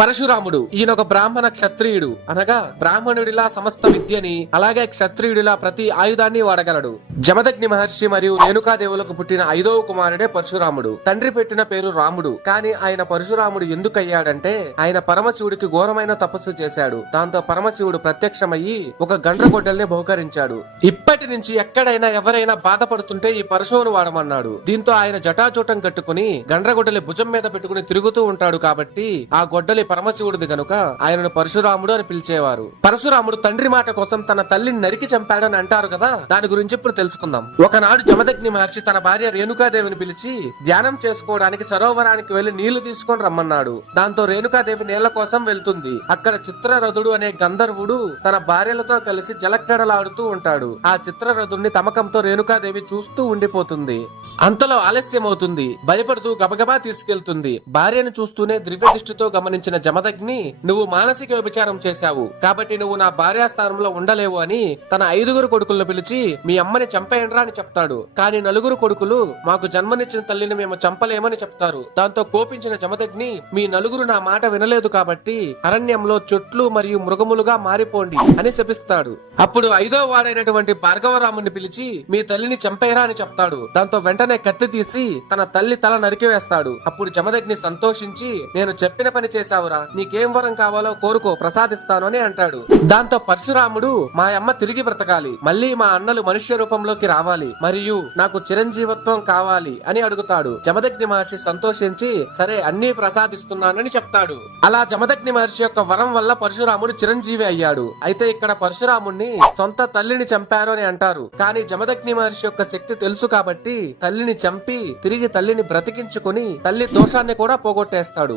పరశురాముడు ఈయన ఒక బ్రాహ్మణ క్షత్రియుడు. అనగా బ్రాహ్మణుడిలా సమస్త విద్యని అలాగే క్షత్రియుడిలా ప్రతి ఆయుధాన్ని వాడగలడు. జమదగ్ని మహర్షి మరియు రేణుకాదేవులకు పుట్టిన ఐదవ కుమారుడే పరశురాముడు. తండ్రి పెట్టిన పేరు రాముడు. కానీ ఆయన పరశురాముడు ఎందుకయ్యాడంటే ఆయన పరమశివుడికి ఘోరమైన తపస్సు చేశాడు. దాంతో పరమశివుడు ప్రత్యక్షమయ్యి ఒక గండ్రగొడ్డల్ని బహుకరించాడు. ఇప్పటి నుంచి ఎక్కడైనా ఎవరైనా బాధపడుతుంటే ఈ పరశువును వాడమన్నాడు. దీంతో ఆయన జటాజూటం కట్టుకుని గండ్రగొడ్డలి భుజం మీద పెట్టుకుని తిరుగుతూ ఉంటాడు కాబట్టి ఆ గొడ్డలి పరమశివుడిది గనుక ఆయనను పరశురాముడు అని పిలిచేవారు. పరశురాముడు తండ్రి మాట కోసం తన తల్లిని నరికి చంపాడని అంటారు కదా? దాని గురించి ఇప్పుడు తెలుసుకుందాం. ఒకనాడు జమదగ్ని మహర్షి తన భార్య రేణుకాదేవిని పిలిచి ధ్యానం చేసుకోవడానికి సరోవరానికి వెళ్ళి నీళ్ళు తీసుకొని రమ్మన్నాడు. దాంతో రేణుకాదేవి నీళ్ళ కోసం వెళ్తుంది. అక్కడ చిత్రరథుడు అనే గంధర్వుడు తన భార్యలతో కలిసి జలక్రీడలాడుతూ ఉంటాడు. ఆ చిత్రరథుడిని తమకంతో రేణుకాదేవి చూస్తూ ఉండిపోతుంది. అంతలో ఆలస్యం అవుతుంది భయపడుతూ గబగబా తీసుకెళ్తుంది. భార్యను చూస్తూనే దివ్య దృష్టితో గమనించిన జమదగ్ని నువ్వు మానసిక వ్యభిచారం చేశావు. కాబట్టి నువ్వు నా భార్యా స్థానంలో ఉండలేవు అని తన ఐదుగురు కొడుకులను పిలిచి మీ అమ్మని చంపేయండ్రా అని చెప్తాడు. కానీ నలుగురు కొడుకులు మాకు జన్మనిచ్చిన తల్లిని మేము చంపలేమని చెప్తారు. దాంతో కోపించిన జమదగ్ని మీ నలుగురు నా మాట వినలేదు కాబట్టి అరణ్యంలో చెట్లు మరియు మృగములుగా మారిపోండి అని శపిస్తాడు. అప్పుడు ఐదో వాడైనటువంటి భార్గవరాముని పిలిచి మీ తల్లిని చంపేయరా అని చెప్తాడు. దాంతో వెంటనే కత్తి తీసి తన తల్లి తల నరికివేస్తాడు అప్పుడు జమదగ్ని సంతోషించి నేను చెప్పిన పని చేశావురా. నీకేం వరం కావాలో కోరుకో ప్రసాదిస్తాను అని అంటాడు. దాంతో పరశురాముడు మా అమ్మ తిరిగి బ్రతకాలి. మళ్ళీ మా అన్నలు మనుష్య రూపంలోకి రావాలి. మరియు నాకు చిరంజీవత్వం కావాలి అని అడుగుతాడు. జమదగ్ని మహర్షి సంతోషించి సరే అన్ని ప్రసాదిస్తున్నానని చెప్తాడు. అలా జమదగ్ని మహర్షి యొక్క వరం వల్ల పరశురాముడు చిరంజీవి అయ్యాడు. అయితే ఇక్కడ పరశురాముణ్ణి సొంత తల్లిని చంపారు అని అంటారు. కానీ జమదగ్ని మహర్షి యొక్క శక్తి తెలుసు కాబట్టి తల్లిని చంపి తిరిగి తల్లిని బ్రతికించుకుని తల్లి దోషాన్ని కూడా పోగొట్టేస్తాడు.